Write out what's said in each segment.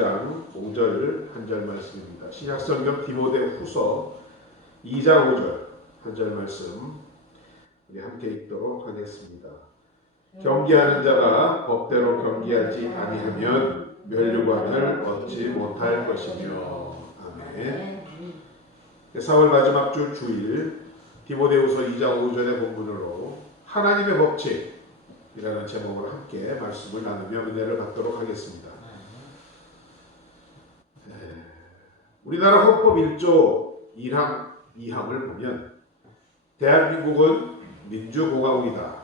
2장 5절 한 절 말씀입니다. 신약성경 디모데후서 2장 5절 한 절 말씀 우리 함께 읽도록 하겠습니다. 경계하는 자가 법대로 경계하지 아니하면 면류관을 얻지 못할 것이며. 아멘. 4월 마지막 주 주일 디모데후서 2장 5절의 본문으로 하나님의 법칙이라는 제목으로 함께 말씀을 나누며 은혜를 받도록 하겠습니다. 우리나라 헌법 1조 1항 2항을 보면 대한민국은 민주공화국이다.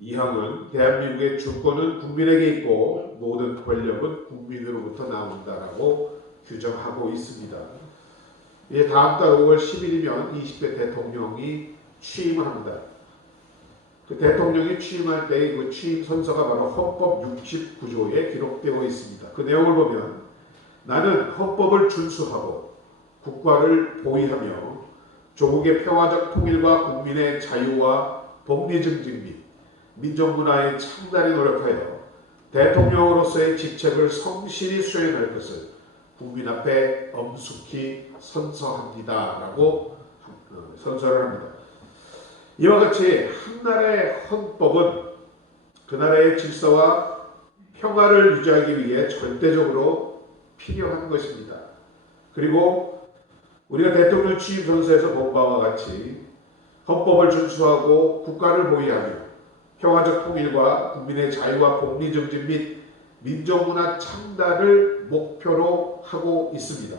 2항은 대한민국의 주권은 국민에게 있고 모든 권력은 국민으로부터 나온다라고 규정하고 있습니다. 이제 다음 달 5월 10일이면 20대 대통령이 취임을 합니다. 그 대통령이 취임할 때의 그 취임 선서가 바로 헌법 69조에 기록되어 있습니다. 그 내용을 보면 나는 헌법을 준수하고 국가를 보위하며 조국의 평화적 통일과 국민의 자유와 법리 증진 및 민족문화의 창달에 노력하여 대통령으로서의 직책을 성실히 수행할 것을 국민 앞에 엄숙히 선서합니다. 라고 선서를 합니다. 이와 같이 한 나라의 헌법은 그 나라의 질서와 평화를 유지하기 위해 절대적으로 필요한 것입니다. 그리고 우리가 대통령 취임 선서에서 본 바와 같이 헌법을 준수하고 국가를 보위하며 평화적 통일과 국민의 자유와 복리 증진 및 민족문화 창달을 목표로 하고 있습니다.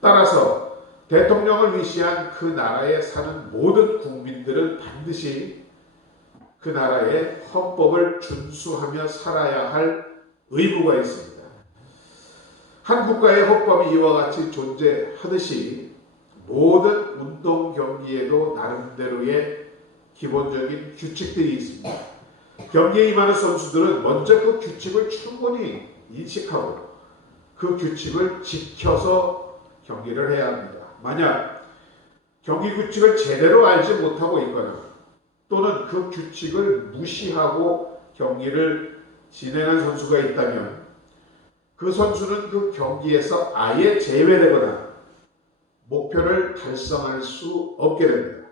따라서 대통령을 위시한 그 나라에 사는 모든 국민들은 반드시 그 나라의 헌법을 준수하며 살아야 할 의무가 있습니다. 한 국가의 헌법이 이와 같이 존재하듯이 모든 운동 경기에도 나름대로의 기본적인 규칙들이 있습니다. 경기에 임하는 선수들은 먼저 그 규칙을 충분히 인식하고 그 규칙을 지켜서 경기를 해야 합니다. 만약 경기 규칙을 제대로 알지 못하고 있거나 또는 그 규칙을 무시하고 경기를 진행한 선수가 있다면 그 선수는 그 경기에서 아예 제외되거나 목표를 달성할 수 없게 됩니다.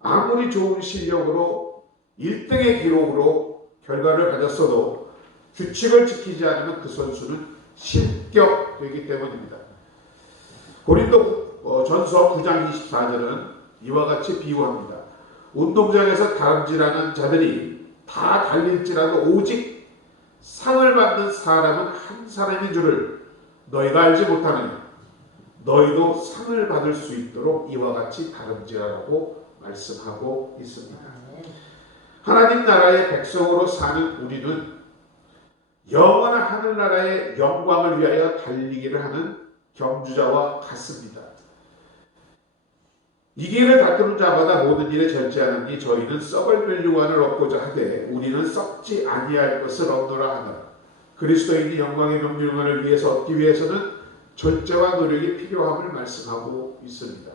아무리 좋은 실력으로 1등의 기록으로 결과를 가졌어도 규칙을 지키지 않으면 그 선수는 실격되기 때문입니다. 고린도 전서 9장 24절은 이와 같이 비유합니다. 운동장에서 다름질하는 자들이 다 달릴지라도 오직 상을 받는 사람은 한 사람인 줄을 너희가 알지 못하느냐. 너희도 상을 받을 수 있도록 이와 같이 다름질하라고 말씀하고 있습니다. 하나님 나라의 백성으로 사는 우리는 영원한 하늘나라의 영광을 위하여 달리기를 하는 경주자와 같습니다. 이 길을 다투는 자마다 모든 일에 절제하느니 저희는 썩을 면류관을 얻고자 하되 우리는 썩지 아니할 것을 얻노라 하노라. 그리스도인이 영광의 면류관을 위해서 얻기 위해서는 절제와 노력이 필요함을 말씀하고 있습니다.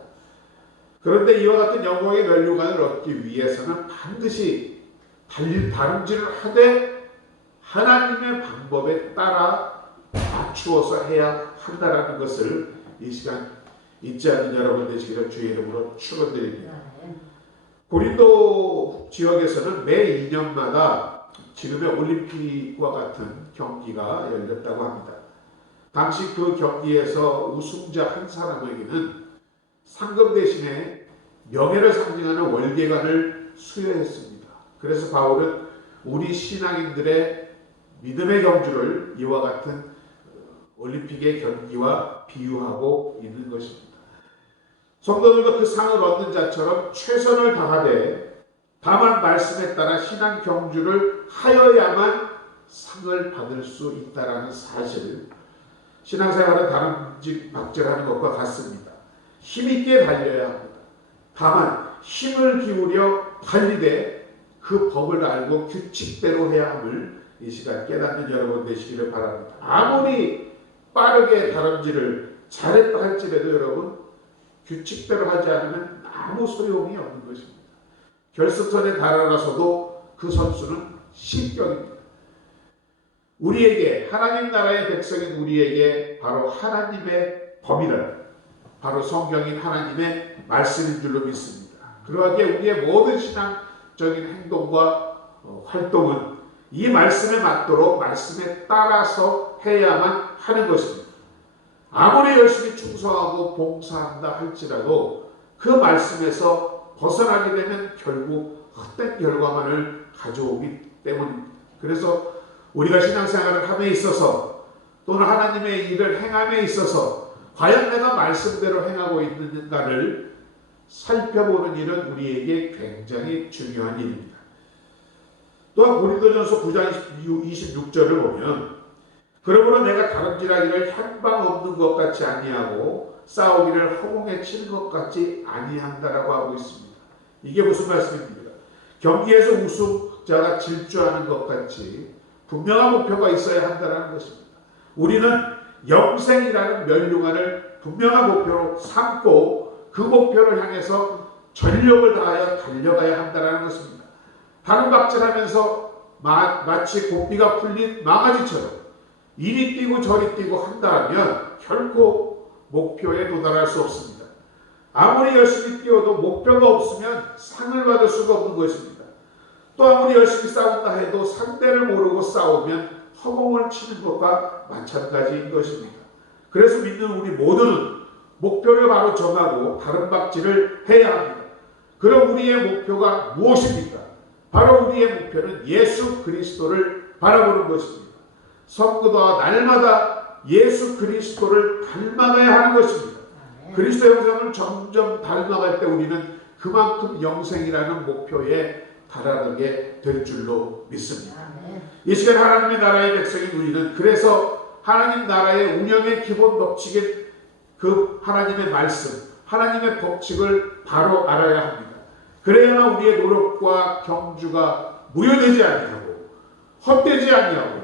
그런데 이와 같은 영광의 면류관을 얻기 위해서는 반드시 다름질을 하되 하나님의 방법에 따라 맞추어서 해야 한다는 것을 이 시간 잊지 않는 여러분 되시기를 주의 이름으로 축원드립니다. 고린도 지역에서는 매 2년마다 지금의 올림픽과 같은 경기가 열렸다고 합니다. 당시 그 경기에서 우승자 한 사람에게는 상금 대신에 명예를 상징하는 월계관을 수여했습니다. 그래서 바울은 우리 신앙인들의 믿음의 경주를 이와 같은 올림픽의 경기와 비유하고 있는 것입니다. 성도들도 그 상을 얻는 자처럼 최선을 다하되 다만 말씀에 따라 신앙 경주를 하여야만 상을 받을 수 있다는 사실, 신앙생활은 다름질박질하는 것과 같습니다. 힘있게 달려야 합니다. 다만 힘을 기울여 달리되 그 법을 알고 규칙대로 해야 함을 이 시간 깨닫는 여러분 되시기를 바랍니다. 아무리 빠르게 다름질을 잘했다 할지라도 여러분 규칙대로 하지 않으면 아무 소용이 없는 것입니다. 결승선에 달아나서도 그 선수는 실격입니다. 우리에게, 하나님 나라의 백성인 우리에게 바로 하나님의 법이라, 바로 성경인 하나님의 말씀인 줄로 믿습니다. 그러하기에 우리의 모든 신앙적인 행동과 활동은 이 말씀에 맞도록 말씀에 따라서 해야만 하는 것입니다. 아무리 열심히 충성하고 봉사한다 할지라도 그 말씀에서 벗어나게 되면 결국 헛된 결과만을 가져오기 때문입니다. 그래서 우리가 신앙생활을 함에 있어서 또는 하나님의 일을 행함에 있어서 과연 내가 말씀대로 행하고 있는가를 살펴보는 일은 우리에게 굉장히 중요한 일입니다. 또한 고린도전서 9장 26절을 보면 그러므로 내가 다름질하기를 향방 없는 것 같이 아니하고 싸우기를 허공에 치는 것 같이 아니한다라고 하고 있습니다. 이게 무슨 말씀입니까? 경기에서 우승자가 질주하는 것 같이 분명한 목표가 있어야 한다는 것입니다. 우리는 영생이라는 멸류관을 분명한 목표로 삼고 그 목표를 향해서 전력을 다하여 달려가야 한다는 것입니다. 다른 박질하면서 마치 고삐가 풀린 망아지처럼 이리 뛰고 저리 뛰고 한다면 결코 목표에 도달할 수 없습니다. 아무리 열심히 뛰어도 목표가 없으면 상을 받을 수가 없는 것입니다. 또 아무리 열심히 싸운다 해도 상대를 모르고 싸우면 허공을 치는 것과 마찬가지인 것입니다. 그래서 믿는 우리 모두는 목표를 바로 정하고 다른 박질을 해야 합니다. 그럼 우리의 목표가 무엇입니까? 바로 우리의 목표는 예수 그리스도를 바라보는 것입니다. 성도가 날마다 예수 그리스도를 닮아가야 하는 것입니다. 그리스도 형상을 점점 닮아갈 때 우리는 그만큼 영생이라는 목표에 달아나게 될 줄로 믿습니다. 이 시간 하나님의 나라의 백성인 우리는 그래서 하나님 나라의 운영의 기본 법칙인 그 하나님의 말씀, 하나님의 법칙을 바로 알아야 합니다. 그래야만 우리의 노력과 경주가 무효되지 아니하고 헛되지 아니하고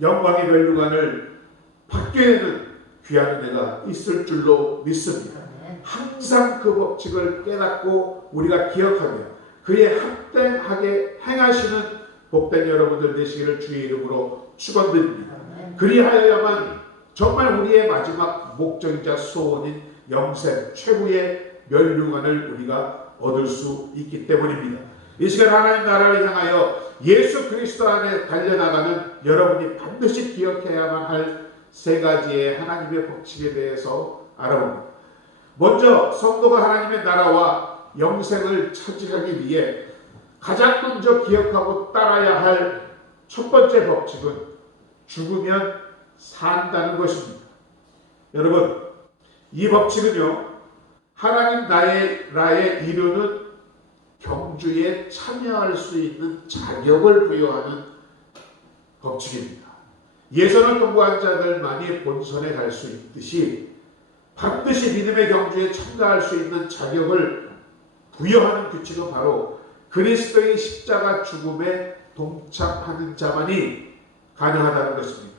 영광의 멸류관을 받게 되는 귀한 은혜가 있을 줄로 믿습니다. 항상 그 법칙을 깨닫고 우리가 기억하며 그에 합당하게 행하시는 복된 여러분들 되시기를 주의 이름으로 축원드립니다. 그리하여야만 정말 우리의 마지막 목적이자 소원인 영생 최후의 멸류관을 우리가 얻을 수 있기 때문입니다. 이 시간 하나님 나라를 향하여 예수 그리스도 안에 달려나가는 여러분이 반드시 기억해야만 할 세 가지의 하나님의 법칙에 대해서 알아봅니다. 먼저 성도가 하나님의 나라와 영생을 차지하기 위해 가장 먼저 기억하고 따라야 할 첫 번째 법칙은 죽으면 산다는 것입니다. 여러분, 이 법칙은요, 하나님 나라에 이르는 경주에 참여할 수 있는 자격을 부여하는 법칙입니다. 예선을 통과한 자들만이 본선에 갈 수 있듯이 반드시 믿음의 경주에 참가할 수 있는 자격을 부여하는 규칙은 바로 그리스도의 십자가 죽음에 동참하는 자만이 가능하다는 것입니다.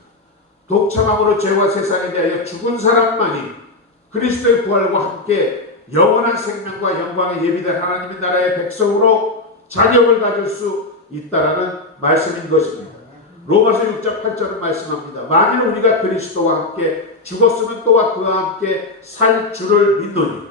동참함으로 죄와 세상에 대하여 죽은 사람만이 그리스도의 부활과 함께 영원한 생명과 영광에 예비된 하나님의 나라의 백성으로 자격을 가질 수 있다라는 말씀인 것입니다. 로마서 6장 8절은 말씀합니다. 만일 우리가 그리스도와 함께 죽었으면 또한 그와 함께 살 줄을 믿노니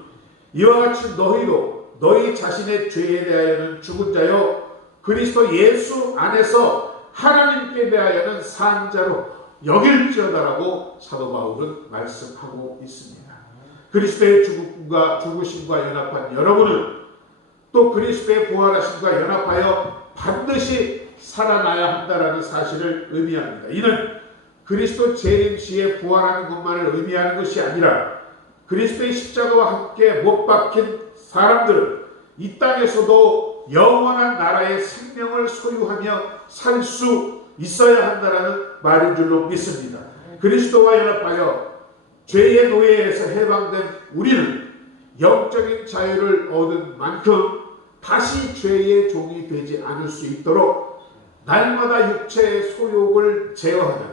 이와 같이 너희도 너희 자신의 죄에 대하여는 죽은 자요 그리스도 예수 안에서 하나님께 대하여는 산 자로 여길지어다라고 사도 바울은 말씀하고 있습니다. 그리스도의 죽으심과 연합한 여러분은 또 그리스도의 부활하심과 연합하여 반드시 살아나야 한다라는 사실을 의미합니다. 이는 그리스도 재림 시에 부활하는 것만을 의미하는 것이 아니라 그리스도의 십자가와 함께 못 박힌 사람들은 이 땅에서도 영원한 나라의 생명을 소유하며 살 수 있어야 한다라는 말인 줄로 믿습니다. 그리스도와 연합하여 죄의 노예에서 해방된 우리는 영적인 자유를 얻은 만큼 다시 죄의 종이 되지 않을 수 있도록 날마다 육체의 소욕을 제어하며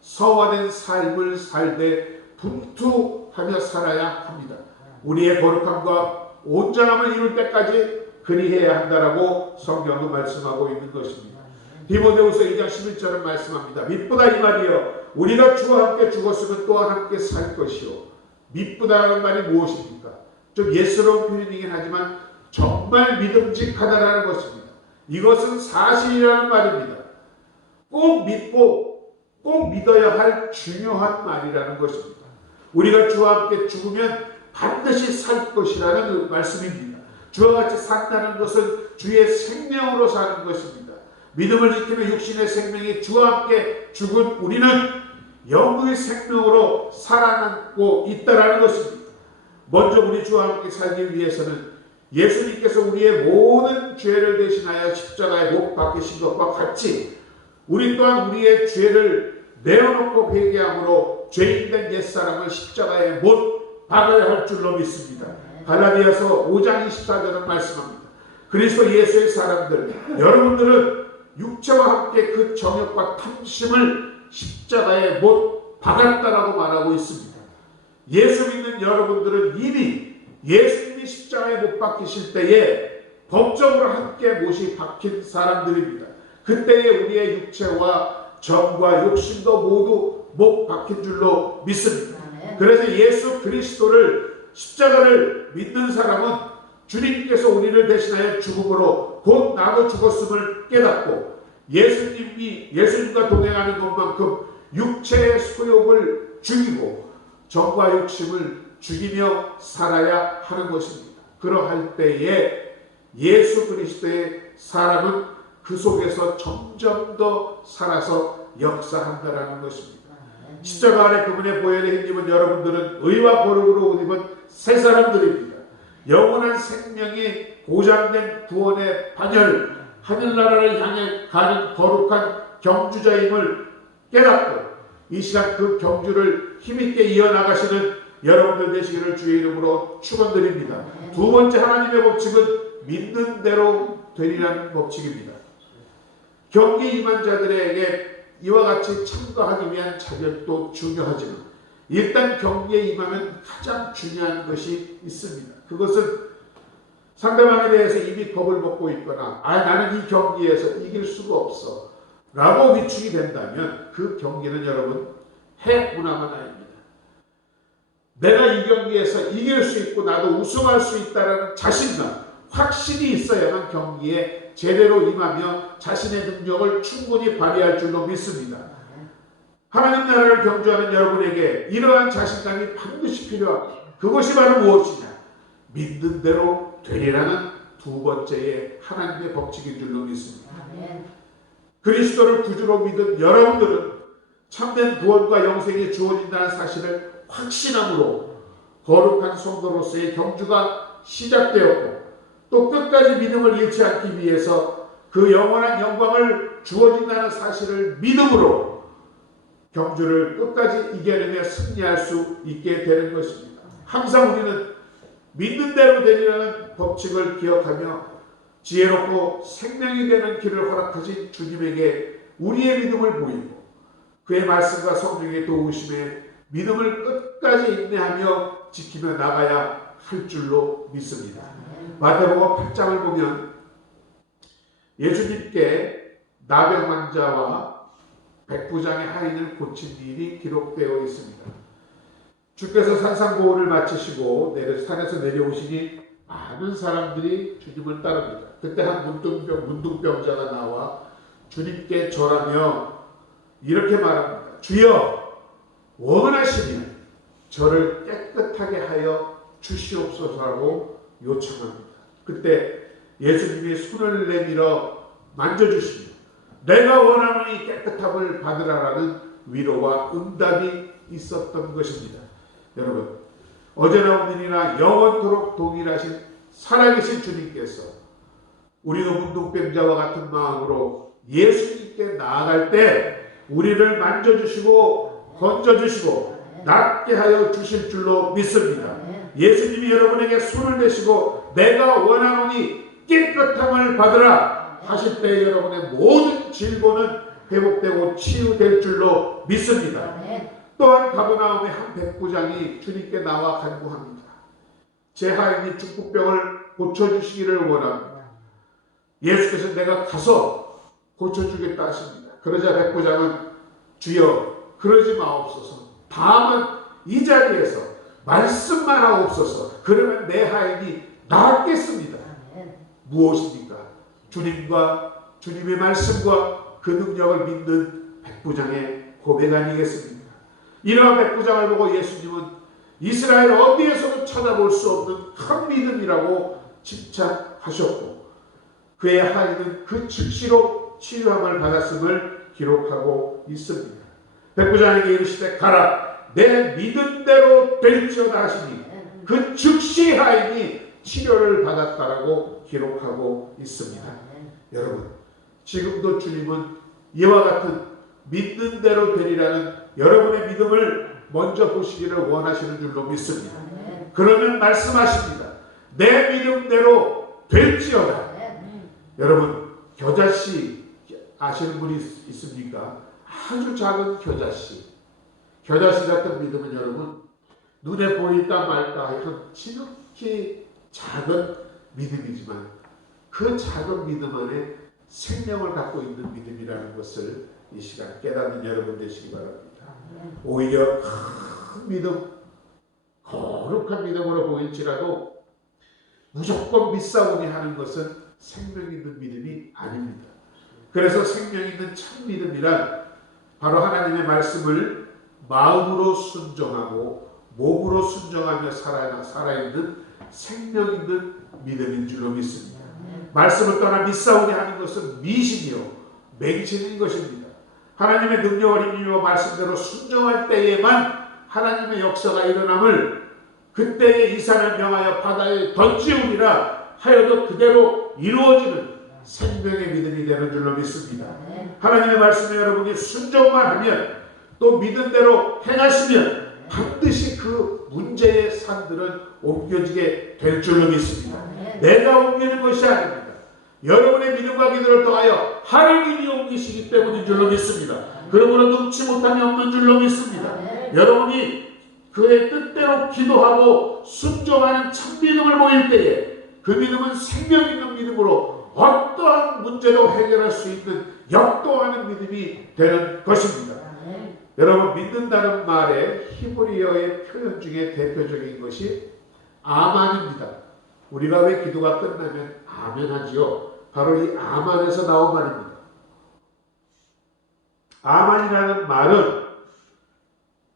성화된 삶을 살되 분투하며 살아야 합니다. 우리의 거룩함과 온전함을 이룰 때까지 그리해야 한다라고 성경은 말씀하고 있는 것입니다. 디모데후서 2장 11절은 말씀합니다. 미쁘다 이 말이여 우리가 주와 함께 죽었으면 또한 함께 살 것이요. 미쁘다라는 말이 무엇입니까? 좀 예스러운 표현이긴 하지만 정말 믿음직하다라는 것입니다. 이것은 사실이라는 말입니다. 꼭 믿고 꼭 믿어야 할 중요한 말이라는 것입니다. 우리가 주와 함께 죽으면 반드시 살 것이라는 말씀입니다. 주와 같이 산다는 것은 주의 생명으로 사는 것입니다. 믿음을 지키는 육신의 생명이 주와 함께 죽은 우리는 영의 생명으로 살아남고 있다는 것입니다. 먼저 우리 주와 함께 살기 위해서는 예수님께서 우리의 모든 죄를 대신하여 십자가에 못 박히신 것과 같이 우리 또한 우리의 죄를 내어놓고 회개함으로 죄인된 옛사람을 십자가에 못 박아야 할 줄로 믿습니다. 갈라디아서 5장 24절은 말씀합니다. 그리스도 예수의 사람들, 여러분들은 육체와 함께 그 정욕과 탐심을 십자가에 못 박았다라고 말하고 있습니다. 예수 믿는 여러분들은 이미 예수님이 십자가에 못 박히실 때에 법적으로 함께 못이 박힌 사람들입니다. 그때에 우리의 육체와 정과 욕심도 모두 못 박힌 줄로 믿습니다. 그래서 예수 그리스도를 십자가를 믿는 사람은 주님께서 우리를 대신하여 죽음으로 곧 나도 죽었음을 깨닫고 예수님과 동행하는 것만큼 육체의 소욕을 죽이고 정과 욕심을 죽이며 살아야 하는 것입니다. 그러할 때에 예수 그리스도의 사람은 그 속에서 점점 더 살아서 역사한다라는 것입니다. 십자가 아래 그분의 보혈의 힘입은 여러분들은 의와 거룩으로 옷 입은 새 사람들입니다. 영원한 생명이 보장된 구원의 반열, 하늘나라를 향해 가는 거룩한 경주자임을 깨닫고 이 시간 그 경주를 힘있게 이어나가시는 여러분들 되시기를 주의 이름으로 축원드립니다. 두 번째 하나님의 법칙은 믿는 대로 되리라는 법칙입니다. 경기 임한 자들에게 이와 같이 참가하기 위한 자격도 중요하지만 일단 경기에 임하면 가장 중요한 것이 있습니다. 그것은 상대방에 대해서 이미 겁을 먹고 있거나 나는 이 경기에서 이길 수가 없어 라고 위축이 된다면 그 경기는 여러분 해운함은 아닙니다. 내가 이 경기에서 이길 수 있고 나도 우승할 수 있다는 자신감, 확신이 있어야만 경기에 제대로 임하며 자신의 능력을 충분히 발휘할 줄로 믿습니다. 하나님 나라를 경주하는 여러분에게 이러한 자신감이 반드시 필요합니다. 그것이 바로 무엇이냐? 믿는 대로 되리라는 두 번째의 하나님의 법칙인 줄로 믿습니다. 그리스도를 구주로 믿은 여러분들은 참된 구원과 영생이 주어진다는 사실을 확신함으로 거룩한 성도로서의 경주가 시작되었고 또 끝까지 믿음을 잃지 않기 위해서 그 영원한 영광을 주어진다는 사실을 믿음으로 경주를 끝까지 이겨내며 승리할 수 있게 되는 것입니다. 항상 우리는 믿는 대로 되리라는 법칙을 기억하며 지혜롭고 생명이 되는 길을 허락하신 주님에게 우리의 믿음을 보이고 그의 말씀과 성령의 도우심에 믿음을 끝까지 인내하며 지키며 나가야 할 줄로 믿습니다. 마태복음 8장을 보면 예수님께 나병 환자와 백부장의 하인을 고친 일이 기록되어 있습니다. 주께서 산상보호를 마치시고 산에서 내려오시니 많은 사람들이 주님을 따릅니다. 그때 한 문둥병자가 나와 주님께 절하며 이렇게 말합니다. 주여 원하시면 저를 깨끗하게 하여 주시옵소서라고 요청합니다. 그때 예수님이 손을 내밀어 만져주시며 내가 원하노니 깨끗함을 받으라라는 위로와 응답이 있었던 것입니다. 여러분, 어제나 오늘이나 영원토록 동일하신 살아계신 주님께서 우리도 문둥병자와 같은 마음으로 예수님께 나아갈 때 우리를 만져주시고 건져주시고 낫게 하여 주실 줄로 믿습니다. 예수님이 여러분에게 손을 대시고 내가 원하노니 깨끗함을 받으라 하실 때 여러분의 모든 질고는 회복되고 치유될 줄로 믿습니다. 또한 가버나움의 한 백부장이 주님께 나와 간구합니다. 제 하인이 중풍병을 고쳐주시기를 원합니다. 예수께서 내가 가서 고쳐주겠다 하십니다. 그러자 백부장은 주여 그러지 마옵소서. 다만 이 자리에서 말씀만 하옵소서. 그러면 내 하인이 낫겠습니다. 무엇입니까? 주님과 주님의 말씀과 그 능력을 믿는 백부장의 고백 아니겠습니까? 이러한 백부장을 보고 예수님은 이스라엘 어디에서도 찾아볼 수 없는 큰 믿음이라고 칭찬하셨고 그의 하인은 그 즉시로 치유함을 받았음을 기록하고 있습니다. 백부장에게 이르시되 가라 내 믿음대로 될지어다 하시니 그 즉시 하인이 치료를 받았다라고 기록하고 있습니다. 여러분 지금도 주님은 이와 같은 믿는 대로 되리라는 여러분의 믿음을 먼저 보시기를 원하시는 줄로 믿습니다. 그러면 말씀하십니다. 내 믿음대로 될지어다. 여러분 겨자씨 아시는 분이 있습니까? 아주 작은 겨자씨 같은 믿음은 여러분 눈에 보일까 말까 하여튼 지극히 작은 믿음이지만 그 작은 믿음 안에 생명을 갖고 있는 믿음이라는 것을 이 시간 깨닫는 여러분 되시기 바랍니다. 오히려 큰 믿음, 거룩한 믿음으로 보일지라도 무조건 믿사오니 하는 것은 생명 있는 믿음이 아닙니다. 그래서 생명 있는 참 믿음이란 바로 하나님의 말씀을 마음으로 순종하고 몸으로 순종하며 살아있는 생명 있는 믿음인 줄로 믿습니다. 말씀을 떠나 믿사오니 하는 것은 미신이요 맹신인 것입니다. 하나님의 능력을 힘입어 말씀대로 순종할 때에만 하나님의 역사가 일어남을 그때에 이 산을 명하여 바다에 던지우리라 하여도 그대로 이루어지는 생명의 믿음이 되는 줄로 믿습니다. 하나님의 말씀에 여러분이 순종만 하면 또 믿은 대로 행하시면 반드시 그 문제의 산들은 옮겨지게 될 줄로 믿습니다. 내가 옮기는 것이 아닙니다. 여러분의 믿음과 기도를 통하여 하나님이 옮기시기 때문인 줄로 믿습니다. 그러므로 능치 못함이 없는 줄로 믿습니다. 여러분이 그의 뜻대로 기도하고 순종하는 참 믿음을 보일 때에 그 믿음은 생명 있는 믿음으로 어떠한 문제도 해결할 수 있는 역도하는 믿음이 되는 것입니다. 여러분 믿는다는 말의 히브리어의 표현 중에 대표적인 것이 아만입니다. 우리가 왜 기도가 끝나면 아멘 하지요? 바로 이 아만에서 나온 말입니다. 아만이라는 말은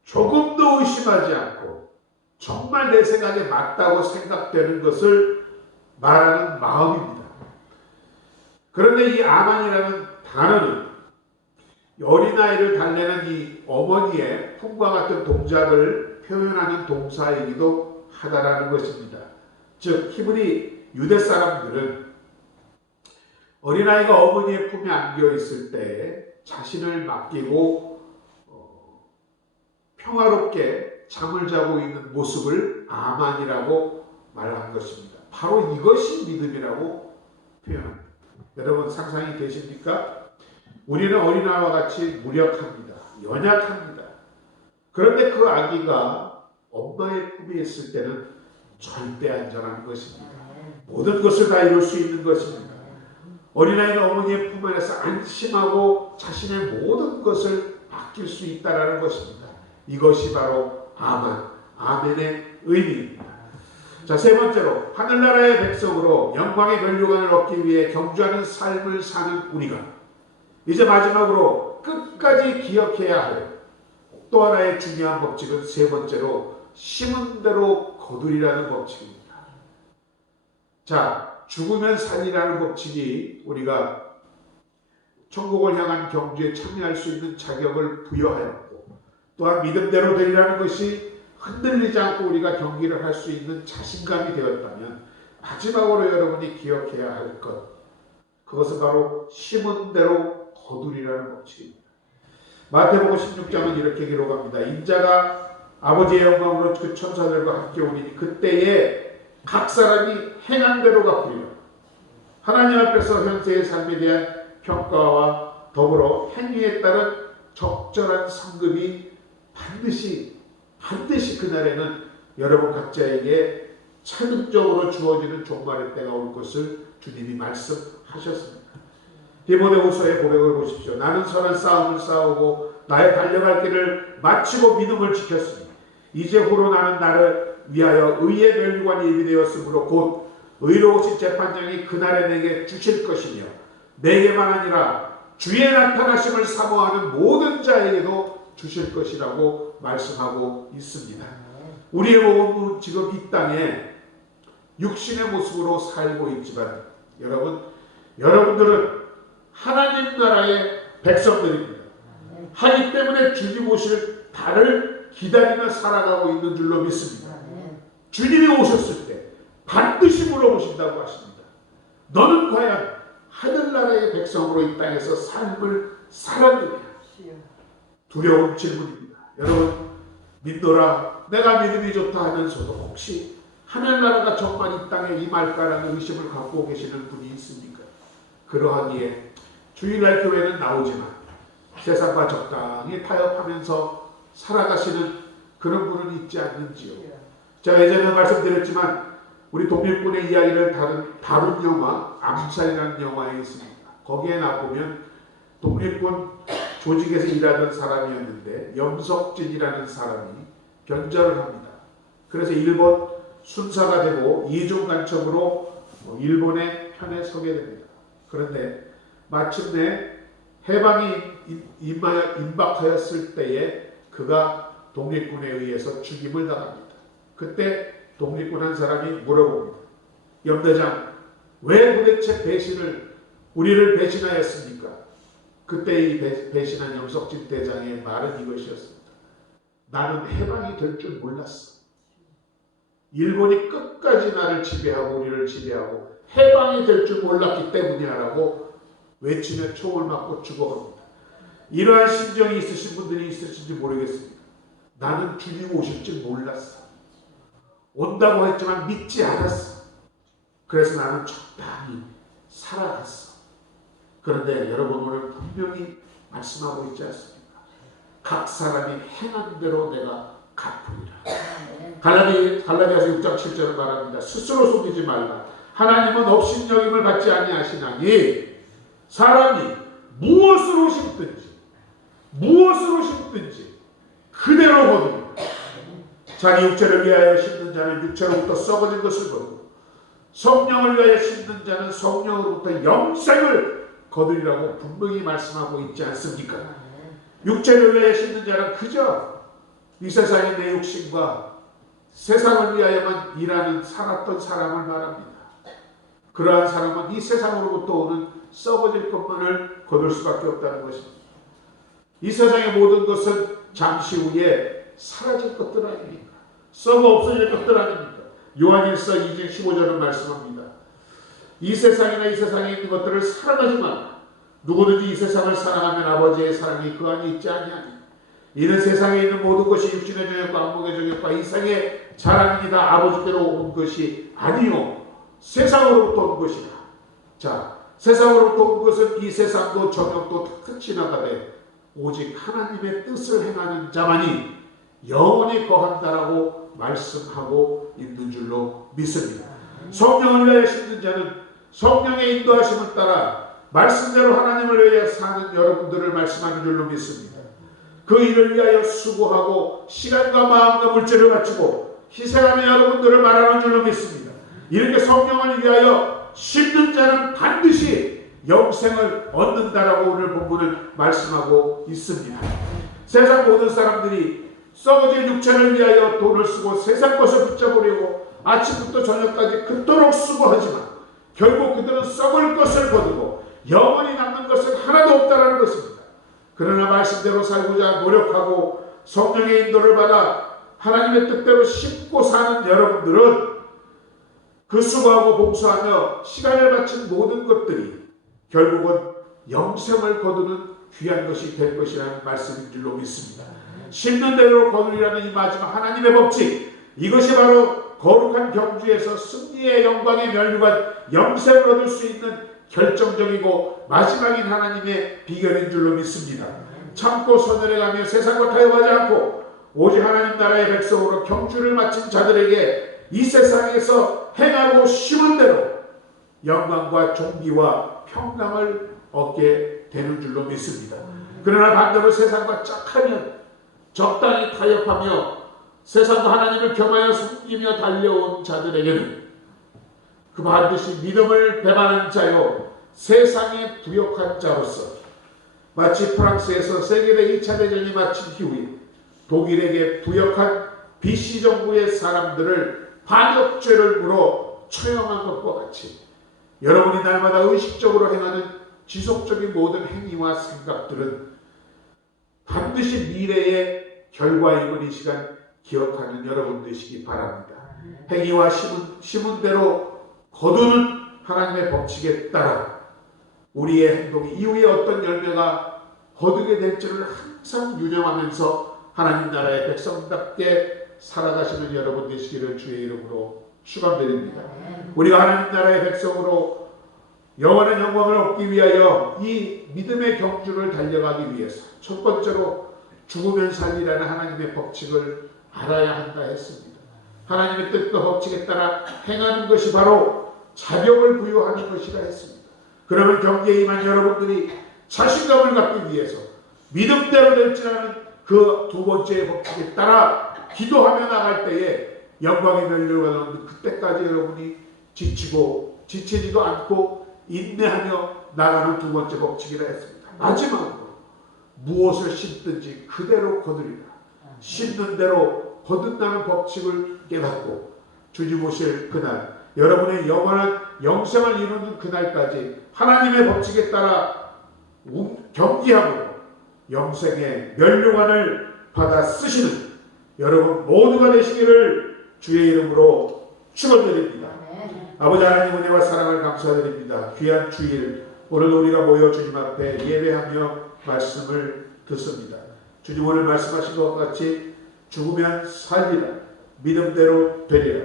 조금도 의심하지 않고 정말 내 생각에 맞다고 생각되는 것을 말하는 마음입니다. 그런데 이 아만이라는 단어는 어린아이를 달래는 이 어머니의 품과 같은 동작을 표현하는 동사이기도 하다라는 것입니다. 즉 히브리 유대 사람들은 어린아이가 어머니의 품에 안겨 있을 때 자신을 맡기고 평화롭게 잠을 자고 있는 모습을 아만이라고 말한 것입니다. 바로 이것이 믿음이라고 표현합니다. 여러분 상상이 되십니까? 우리는 어린아이와 같이 무력합니다. 연약합니다. 그런데 그 아기가 엄마의 품에 있을 때는 절대 안전한 것입니다. 모든 것을 다 이룰 수 있는 것입니다. 어린아이가 어머니의 품 안에서 안심하고 자신의 모든 것을 맡길 수 있다는 것입니다. 이것이 바로 아멘의 의미입니다. 자, 세 번째로 하늘나라의 백성으로 영광의 면류관을 얻기 위해 경주하는 삶을 사는 우리가 이제 마지막으로 끝까지 기억해야 할 또 하나의 중요한 법칙은 세 번째로 심은 대로 거두리라는 법칙입니다. 자, 죽으면 살리라는 법칙이 우리가 천국을 향한 경주에 참여할 수 있는 자격을 부여하였고 또한 믿음대로 되리라는 것이 흔들리지 않고 우리가 경기를 할 수 있는 자신감이 되었다면 마지막으로 여러분이 기억해야 할 것 그것은 바로 심은 대로 거두리라는 법칙입니다. 마태복음 16장은 이렇게 기록합니다. 인자가 아버지의 영광으로 그 천사들과 함께 오니 그때에 각 사람이 행한 대로 갚으리라. 하나님 앞에서 현세의 삶에 대한 평가와 더불어 행위에 따른 적절한 상급이 반드시 그날에는 여러분 각자에게 차등적으로 주어지는 종말의 때가 올 것을 주님이 말씀하셨습니다. 디모데후서의 고백을 보십시오. 나는 선한 싸움을 싸우고 나의 달려갈 길을 마치고 믿음을 지켰으니 이제후로 나는 나를 위하여 의의 면류관이 예비되었으므로 곧 의로우신 재판장이 그날에 내게 주실 것이며 내게만 아니라 주의 나타나심을 사모하는 모든 자에게도 주실 것이라고 말씀하고 있습니다. 우리의 몸은 지금 이 땅에 육신의 모습으로 살고 있지만 여러분들은 하나님 나라의 백성들입니다. 하기 때문에 주님 오실 달을 기다리며 살아가고 있는 줄로 믿습니다. 주님이 오셨을 때 반드시 물어보신다고 하십니다. 너는 과연 하늘나라의 백성으로 이 땅에서 삶을 살았느냐? 두려운 질문입니다. 여러분, 믿노라 내가 믿음이 좋다 하면서도 혹시 하늘나라가 정말 이 땅에 임할까라는 의심을 갖고 계시는 분이 있습니까? 그러하기에 주일날 교회는 나오지만 세상과 적당히 타협하면서 살아가시는 그런 분은 있지 않는지요? 제가 예전에 말씀드렸지만 우리 동일꾼의 이야기를 다룬 영화 암살이라는 영화에 있습니다. 거기에 나보면 동일꾼 조직에서 일하던 사람이었는데 염석진이라는 사람이 변절을 합니다. 그래서 일본 순사가 되고 이중 간첩으로 일본의 편에 서게 됩니다. 그런데 마침내 해방이 임박하였을 때에 그가 독립군에 의해서 죽임을 당합니다. 그때 독립군 한 사람이 물어봅니다. 염대장, 왜 도대체 우리를 배신하였습니까? 그때 이 배신한 염석진 대장의 말은 이것이었습니다. 나는 해방이 될 줄 몰랐어. 일본이 끝까지 나를 지배하고 우리를 지배하고 해방이 될 줄 몰랐기 때문이라고 외치며 총을 맞고 죽어갑니다. 이러한 심정이 있으신 분들이 있으실지 모르겠습니다. 나는 주님 오실 줄 몰랐어. 온다고 했지만 믿지 않았어. 그래서 나는 적당히 살아갔어. 그런데 여러분 오늘 분명히 말씀하고 있지 않습니까? 각 사람이 행한 대로 내가 갚으리라. 갈라디아서 6장 7절을 말합니다. 스스로 속이지 말라. 하나님은 업신여김을 받지 아니하시나니 사람이 무엇으로 심든지 그대로 거두리라. 자기 육체를 위하여 심는 자는 육체로부터 썩어진 것을 거두고 성령을 위하여 심는 자는 성령으로부터 영생을 거두리라고 분명히 말씀하고 있지 않습니까? 육체를 위하여 심는 자는 그저 이 세상의 내 욕심과 세상을 위하여만 일하는 살았던 사람을 말합니다. 그러한 사람은 이 세상으로부터 오는 썩어질 것만을 거둘 수밖에 없다는 것입니다. 이 세상의 모든 것은 잠시 후에 사라질 것들 아닙니까? 썩어 없어질 것들 아닙니까? 요한일서 2장 15절은 말씀합니다. 이 세상이나 이 세상에 있는 것들을 사랑하지 말라. 누구든지 이 세상을 사랑하면 아버지의 사랑이 그 안에 있지 아니하니 이는 세상에 있는 모든 것이 육신의 정욕과 안목의 정욕과 이상의 자랑이 다 아버지께로 온 것이 아니요 세상으로부터 온 것이다. 자, 세상으로부터 온 것은 이 세상도 정욕도 다 지나가되 오직 하나님의 뜻을 행하는 자만이 영원히 거한다라고 말씀하고 있는 줄로 믿습니다. 성령을 위하여 심는 자는 성령의 인도하심을 따라 말씀대로 하나님을 위하여 사는 여러분들을 말씀하는 줄로 믿습니다. 그 일을 위하여 수고하고 시간과 마음과 물질을 바치고 희생하는 여러분들을 말하는 줄로 믿습니다. 이렇게 성령을 위하여 심는 자는 반드시 영생을 얻는다라고 오늘 본문은 말씀하고 있습니다. 세상 모든 사람들이 썩어질 육체를 위하여 돈을 쓰고 세상 것을 붙잡으려고 아침부터 저녁까지 그토록 수고하지만 결국 그들은 썩을 것을 거두고 영원히 남는 것은 하나도 없다라는 것입니다. 그러나 말씀대로 살고자 노력하고 성령의 인도를 받아 하나님의 뜻대로 심고 사는 여러분들은 그 수고하고 봉사하며 시간을 바친 모든 것들이 결국은 영생을 거두는 귀한 것이 될 것이라는 말씀인 줄로 믿습니다. 심는 대로 거두리라는 이 마지막 하나님의 법칙, 이것이 바로 거룩한 경주에서 승리의 영광의 면류관 영생을 얻을 수 있는 결정적이고 마지막인 하나님의 비결인 줄로 믿습니다. 참고 선언해가며 세상과 타협하지 않고 오직 하나님 나라의 백성으로 경주를 마친 자들에게 이 세상에서 행하고 심은 대로 영광과 존귀와 평강을 얻게 되는 줄로 믿습니다. 그러나 반대로 세상과 짝하면 적당히 타협하며 세상과 하나님을 겸하여 숨기며 달려온 자들에게는 그 반드시 믿음을 배반한 자요 세상에 부역한 자로서 마치 프랑스에서 세계대 2차 대전이 마친 이후에 독일에게 부역한 BC 정부의 사람들을 반역죄를 물어 처형한 것과 같이 여러분이 날마다 의식적으로 행하는 지속적인 모든 행위와 생각들은 반드시 미래의 결과임을 이 시간 기억하는 여러분 되시기 바랍니다. 행위와 심은대로 거두는 하나님의 법칙에 따라 우리의 행동이 이후에 어떤 열매가 거두게 될지를 항상 유념하면서 하나님 나라의 백성답게 살아가시는 여러분 되시기를 주의 이름으로 축원드립니다. 우리가 하나님 나라의 백성으로 영원한 영광을 얻기 위하여 이 믿음의 경주를 달려가기 위해서 첫 번째로 죽으면 살리라는 하나님의 법칙을 알아야 한다 했습니다. 하나님의 뜻과 법칙에 따라 행하는 것이 바로 자격을 부여하는 것이라 했습니다. 그러면 경기에 임한 여러분들이 자신감을 갖기 위해서 믿음대로 될지라는 그 두 번째의 법칙에 따라 기도하며 나갈 때에 영광의 멸류가 나오는 그때까지 여러분이 지치지도 않고 인내하며 나가는 두 번째 법칙이라 했습니다. 마지막으로 무엇을 심든지 그대로 거두리라. 심는 대로 거둔다는 법칙을 깨닫고 주님 오실 그날 여러분의 영원한 영생을 이루는 그날까지 하나님의 법칙에 따라 경기하고 영생의 멸류관을 받아 쓰시는 여러분 모두가 되시기를 주의 이름으로 축원드립니다. 아버지 하나님 은혜와 사랑을 감사드립니다. 귀한 주일 오늘도 우리가 모여 주님 앞에 예배하며 말씀을 듣습니다. 주님 오늘 말씀하신 것 같이 죽으면 살리라, 믿음대로 되리라,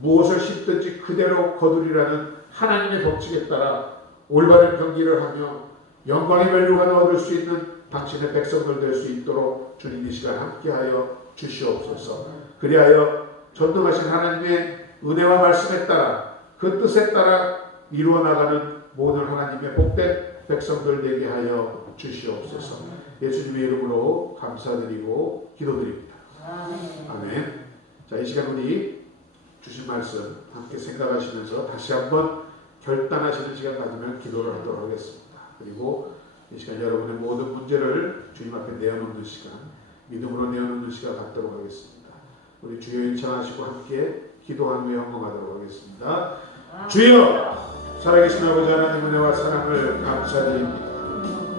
무엇을 심든지 그대로 거두리라는 하나님의 법칙에 따라 올바른 경기를 하며 영광의 멸류관을 얻을 수 있는 당신의 백성들 될 수 있도록 주님 이 시간 함께하여 주시옵소서. 그리하여 전능하신 하나님의 은혜와 말씀에 따라 그 뜻에 따라 이루어 나가는 모든 하나님의 복된 백성들 되게 하여 주시옵소서. 예수님의 이름으로 감사드리고 기도드립니다. 아멘. 자, 이 시간 우리 주신 말씀 함께 생각하시면서 다시 한번 결단하시는 시간 가지면 기도를 하도록 하겠습니다. 그리고 이 시간 여러분의 모든 문제를 주님 앞에 내어놓는 시간, 믿음으로 내어놓는 시간 갖도록 하겠습니다. 우리 주여 인창하시고 함께 기도하며 헌금하도록 하겠습니다. 주여 살아계신 아버지 하나님 은혜와 사랑을 감사드립니다.